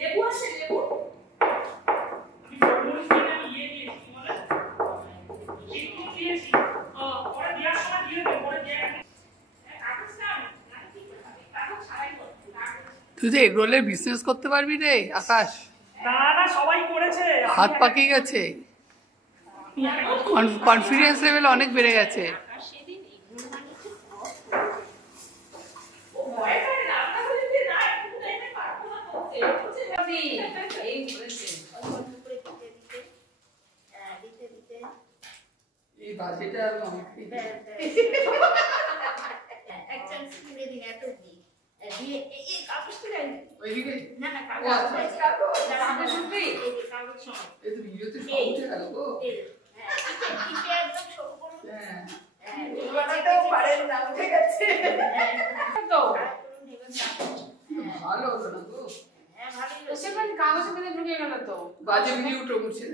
লেবু আছে লেবু আমি ফলমূল কিনে আমি দিয়েছি বলে একটু দিয়েছি পরে দেওয়ার সময় দিয়ে দেব পরে দিয়ে কাগজ না কি করবে কাগজ ছাড়াই করবে তুই তো এগরোলের বিজনেস করতে পারবি রে আকাশ। না না সবাই করেছে হাত পাকিয়ে গেছে, কনফিডেন্স লেভেল অনেক বেড়ে গেছে। এই বাজেটে আর ভালো হতো না তো, কাগজে ঢুকে গেল তো বাজে ভিডিও উঠে মুছে